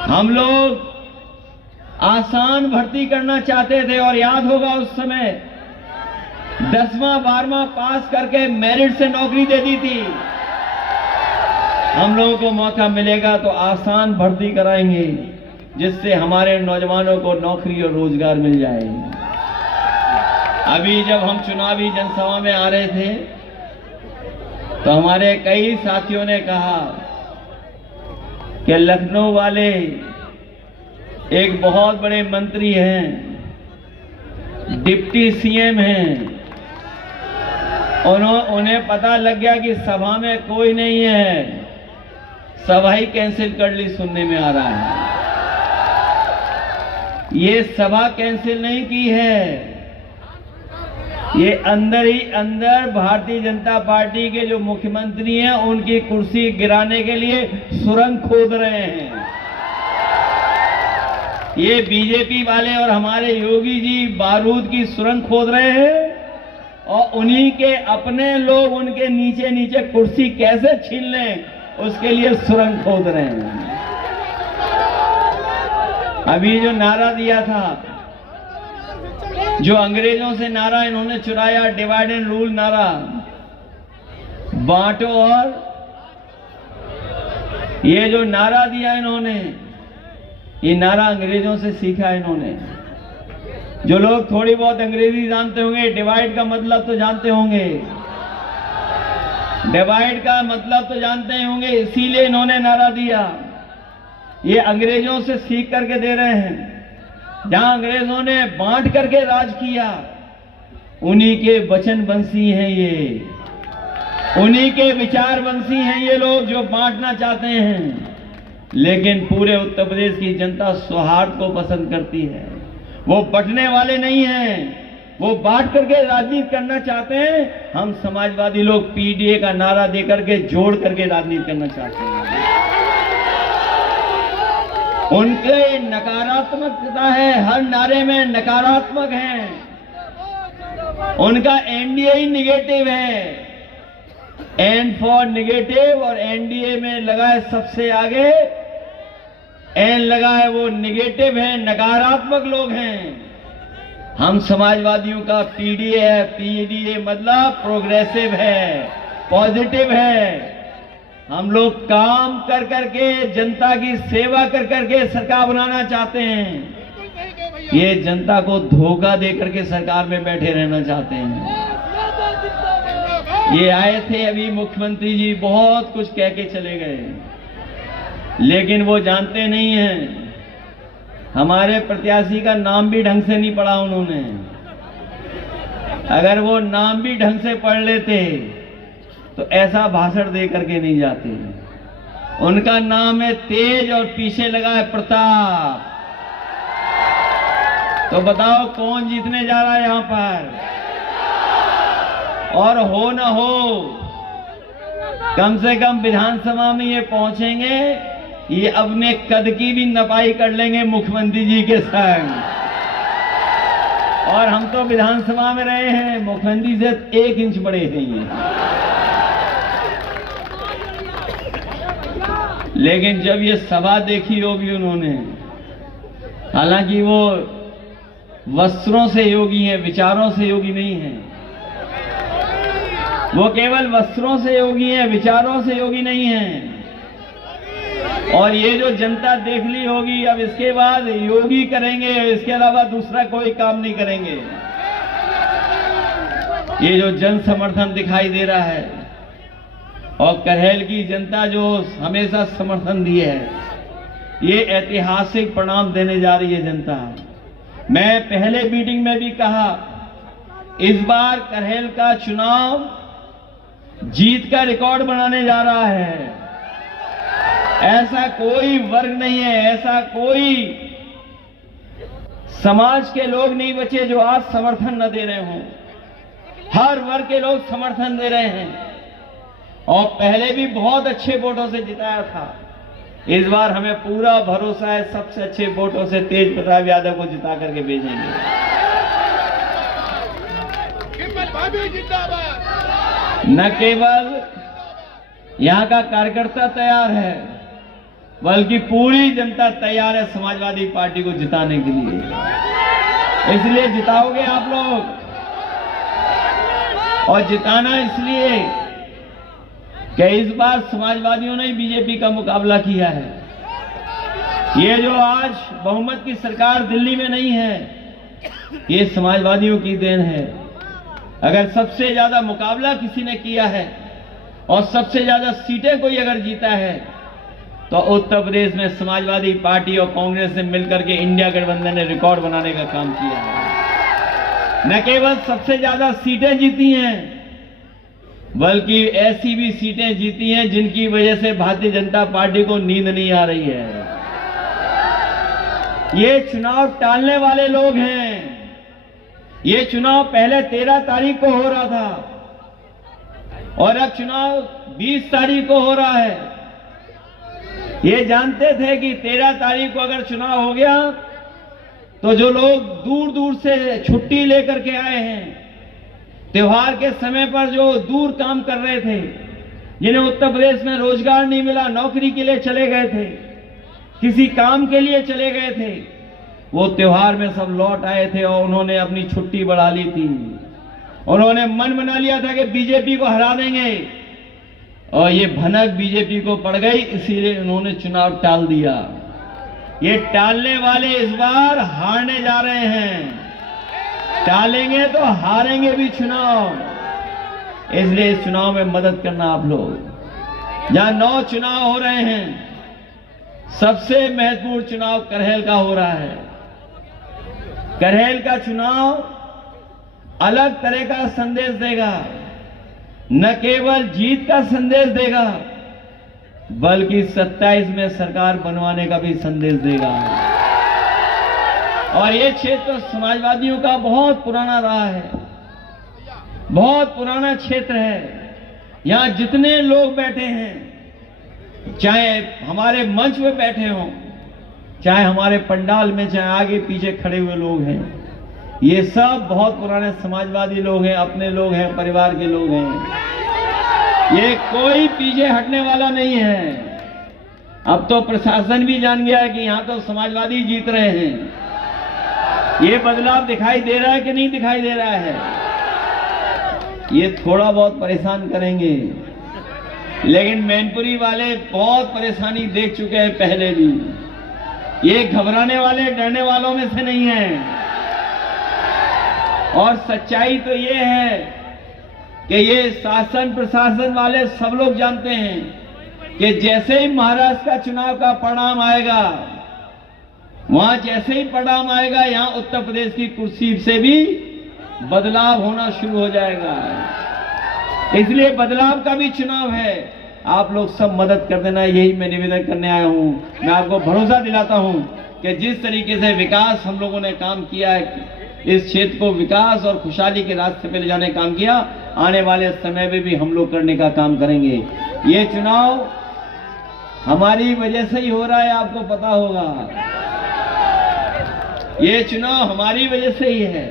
हम लोग आसान भर्ती करना चाहते थे और याद होगा उस समय 10वां 12वां पास करके मेरिट से नौकरी दे दी थी। हम लोगों को मौका मिलेगा तो आसान भर्ती कराएंगे जिससे हमारे नौजवानों को नौकरी और रोजगार मिल जाए। अभी जब हम चुनावी जनसभा में आ रहे थे तो हमारे कई साथियों ने कहा कि लखनऊ वाले एक बहुत बड़े मंत्री हैं, डिप्टी सीएम हैं, उन्हें पता लग गया कि सभा में कोई नहीं है, सभा ही कैंसिल कर ली, सुनने में आ रहा है। ये सभा कैंसिल नहीं की है, ये अंदर ही अंदर भारतीय जनता पार्टी के जो मुख्यमंत्री हैं उनकी कुर्सी गिराने के लिए सुरंग खोद रहे हैं। ये बीजेपी वाले और हमारे योगी जी बारूद की सुरंग खोद रहे हैं और उन्हीं के अपने लोग उनके नीचे नीचे कुर्सी कैसे छीन लें उसके लिए सुरंग खोद रहे हैं। अभी जो नारा दिया था, जो अंग्रेजों से नारा इन्होंने चुराया, डिवाइड एंड रूल नारा, बांटो, और ये जो नारा दिया इन्होंने, ये नारा अंग्रेजों से सीखा इन्होंने। जो लोग थोड़ी बहुत अंग्रेजी जानते होंगे, डिवाइड का मतलब तो जानते होंगे, डिवाइड का मतलब तो जानते होंगे, इसीलिए इन्होंने नारा दिया। ये अंग्रेजों से सीख करके दे रहे हैं। जहां अंग्रेजों ने बांट करके राज किया, उन्हीं के वचन वंशी हैं ये, उन्हीं के विचार वंशी हैं ये लोग जो बांटना चाहते हैं। लेकिन पूरे उत्तर प्रदेश की जनता सौहार्द को पसंद करती है, वो बंटने वाले नहीं हैं, वो बांट करके राजनीति करना चाहते हैं। हम समाजवादी लोग पीडीए का नारा देकर के जोड़ करके राजनीति करना चाहते हैं। उनके नकारात्मकता है, हर नारे में नकारात्मक है। उनका एनडीए ही निगेटिव है, एन फॉर निगेटिव, और एनडीए में लगा है सबसे आगे, एन लगा है, वो निगेटिव है, नकारात्मक लोग हैं। हम समाजवादियों का पीडीए है, पीडीए मतलब प्रोग्रेसिव है, पॉजिटिव है। हम लोग काम कर करके, जनता की सेवा कर करके सरकार बनाना चाहते हैं। ये जनता को धोखा दे करके सरकार में बैठे रहना चाहते हैं। ये आए थे अभी मुख्यमंत्री जी, बहुत कुछ कह के चले गए, लेकिन वो जानते नहीं हैं हमारे प्रत्याशी का नाम भी ढंग से नहीं पढ़ा उन्होंने। अगर वो नाम भी ढंग से पढ़ लेते तो ऐसा भाषण दे करके नहीं जाते। उनका नाम है तेज और पीछे लगा है प्रताप। तो बताओ कौन जीतने जा रहा है यहां पर? और हो न हो, कम से कम विधानसभा में ये पहुंचेंगे, ये अपने कद की भी नपाई कर लेंगे मुख्यमंत्री जी के संग। और हम तो विधानसभा में रहे हैं, मुख्यमंत्री से 1 इंच बड़े हैं ये। लेकिन जब ये सभा देखी होगी उन्होंने, हालांकि वो वस्त्रों से योगी हैं, विचारों से योगी नहीं हैं। वो केवल वस्त्रों से योगी हैं, विचारों से योगी नहीं हैं। और ये जो जनता देख ली होगी, अब इसके बाद योगी करेंगे, इसके अलावा दूसरा कोई काम नहीं करेंगे। ये जो जन समर्थन दिखाई दे रहा है, और करहेल की जनता जो हमेशा समर्थन दी है, ये ऐतिहासिक परिणाम देने जा रही है जनता। मैं पहले मीटिंग में भी कहा, इस बार करहेल का चुनाव जीत का रिकॉर्ड बनाने जा रहा है। ऐसा कोई वर्ग नहीं है, ऐसा कोई समाज के लोग नहीं बचे जो आज समर्थन न दे रहे हों। हर वर्ग के लोग समर्थन दे रहे हैं, और पहले भी बहुत अच्छे वोटों से जिताया था। इस बार हमें पूरा भरोसा है, सबसे अच्छे वोटों से तेज प्रताप यादव को जिता करके भेजेंगे। न केवल यहाँ का कार्यकर्ता तैयार है, बल्कि पूरी जनता तैयार है समाजवादी पार्टी को जिताने के लिए। इसलिए जिताओगे आप लोग, और जिताना इसलिए कि इस बार समाजवादियों ने बीजेपी का मुकाबला किया है। ये जो आज बहुमत की सरकार दिल्ली में नहीं है, ये समाजवादियों की देन है। अगर सबसे ज्यादा मुकाबला किसी ने किया है और सबसे ज्यादा सीटें कोई अगर जीता है तो उत्तर प्रदेश में समाजवादी पार्टी और कांग्रेस ने मिलकर के इंडिया गठबंधन ने रिकॉर्ड बनाने का काम किया है। न केवल सबसे ज्यादा सीटें जीती हैं, बल्कि ऐसी भी सीटें जीती हैं जिनकी वजह से भारतीय जनता पार्टी को नींद नहीं आ रही है। ये चुनाव टालने वाले लोग हैं। ये चुनाव पहले 13 तारीख को हो रहा था और अब चुनाव 20 तारीख को हो रहा है। ये जानते थे कि 13 तारीख को अगर चुनाव हो गया तो जो लोग दूर दूर से छुट्टी लेकर के आए हैं, त्योहार के समय पर जो दूर काम कर रहे थे, जिन्हें उत्तर प्रदेश में रोजगार नहीं मिला, नौकरी के लिए चले गए थे, किसी काम के लिए चले गए थे, वो त्योहार में सब लौट आए थे और उन्होंने अपनी छुट्टी बढ़ा ली थी। उन्होंने मन बना लिया था कि बीजेपी को हरा देंगे और ये भनक बीजेपी को पड़ गई, इसीलिए उन्होंने चुनाव टाल दिया। ये टालने वाले इस बार हारने जा रहे हैं। टालेंगे तो हारेंगे भी चुनाव। इसलिए इस चुनाव में मदद करना आप लोग। जहां 9 चुनाव हो रहे हैं, सबसे महत्वपूर्ण चुनाव करहेल का हो रहा है। करहेल का चुनाव अलग तरह का संदेश देगा। न केवल जीत का संदेश देगा, बल्कि 27 में सरकार बनवाने का भी संदेश देगा। और ये क्षेत्र समाजवादियों का बहुत पुराना रहा है, बहुत पुराना क्षेत्र है। यहां जितने लोग बैठे हैं, चाहे हमारे मंच में बैठे हों, चाहे हमारे पंडाल में, चाहे आगे पीछे खड़े हुए लोग हैं, ये सब बहुत पुराने समाजवादी लोग हैं, अपने लोग हैं, परिवार के लोग हैं। ये कोई पीछे हटने वाला नहीं है। अब तो प्रशासन भी जान गया है कि यहां तो समाजवादी जीत रहे हैं। ये बदलाव दिखाई दे रहा है कि नहीं दिखाई दे रहा है? ये थोड़ा बहुत परेशान करेंगे, लेकिन मैनपुरी वाले बहुत परेशानी देख चुके हैं पहले भी। ये घबराने वाले, डरने वालों में से नहीं है। और सच्चाई तो ये है कि ये शासन प्रशासन वाले सब लोग जानते हैं कि जैसे ही महाराष्ट्र का चुनाव का परिणाम आएगा, वहां जैसे ही परिणाम आएगा, यहां उत्तर प्रदेश की कुर्सी से भी बदलाव होना शुरू हो जाएगा। इसलिए बदलाव का भी चुनाव है। आप लोग सब मदद कर देना, यही मैं निवेदन करने आया हूं। मैं आपको भरोसा दिलाता हूं कि जिस तरीके से विकास हम लोगों ने काम किया है, इस क्षेत्र को विकास और खुशहाली के रास्ते पे ले जाने का काम किया, आने वाले समय में भी हम लोग करने का काम करेंगे। ये चुनाव हमारी वजह से ही हो रहा है, आपको पता होगा। ये चुनाव हमारी वजह से ही है।